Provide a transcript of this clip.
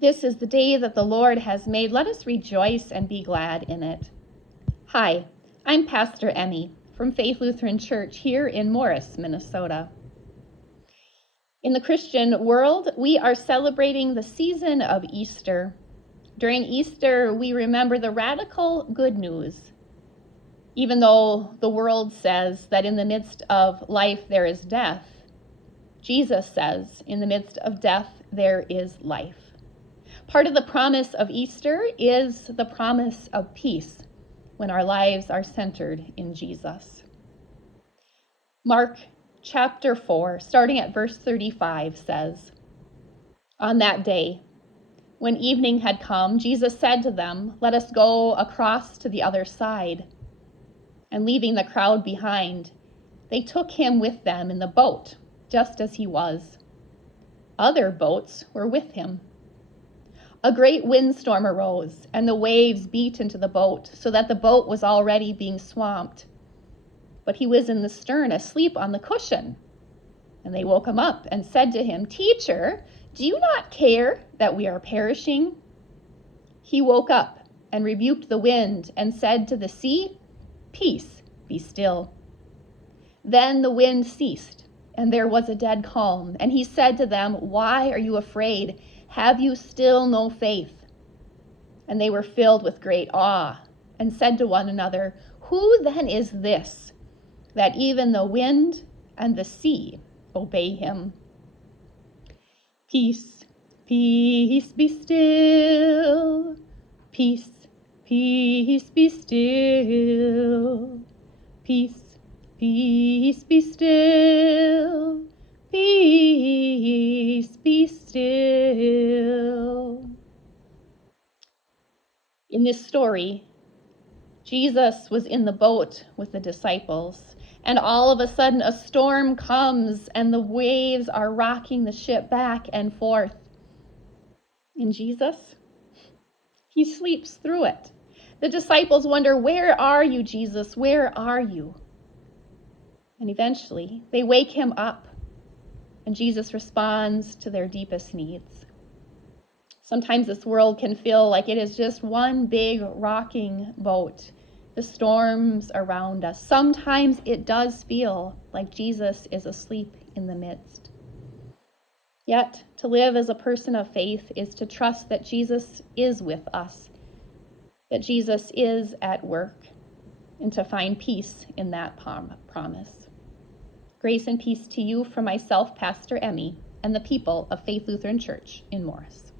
This is the day that the Lord has made. Let us rejoice and be glad in it. Hi, I'm Pastor Emmy from Faith Lutheran Church here in Morris, Minnesota. In the Christian world, we are celebrating the season of Easter. During Easter, we remember the radical good news. Even though the world says that in the midst of life there is death, Jesus says in the midst of death there is life. Part of the promise of Easter is the promise of peace when our lives are centered in Jesus. Mark chapter 4, starting at verse 35, says, "On that day, when evening had come, Jesus said to them, 'Let us go across to the other side.' And leaving the crowd behind, they took him with them in the boat, just as he was. Other boats were with him. A great windstorm arose, and the waves beat into the boat, so that the boat was already being swamped. But he was in the stern, asleep on the cushion. And they woke him up and said to him, 'Teacher, do you not care that we are perishing?' He woke up and rebuked the wind and said to the sea, 'Peace, be still.' Then the wind ceased, and there was a dead calm. And he said to them, 'Why are you afraid? Have you still no faith?' And they were filled with great awe and said to one another, 'Who then is this, that even the wind and the sea obey him?' Peace, peace, be still. Peace, peace, be still. Peace, peace, be still. Peace, be still." In this story, Jesus was in the boat with the disciples, and all of a sudden a storm comes and the waves are rocking the ship back and forth. And Jesus, he sleeps through it. The disciples wonder, "Where are you, Jesus? Where are you?" And eventually they wake him up, and Jesus responds to their deepest needs. Sometimes this world can feel like it is just one big rocking boat, the storms around us. Sometimes it does feel like Jesus is asleep in the midst. Yet, to live as a person of faith is to trust that Jesus is with us, that Jesus is at work, and to find peace in that promise. Grace and peace to you from myself, Pastor Emmy, and the people of Faith Lutheran Church in Morris.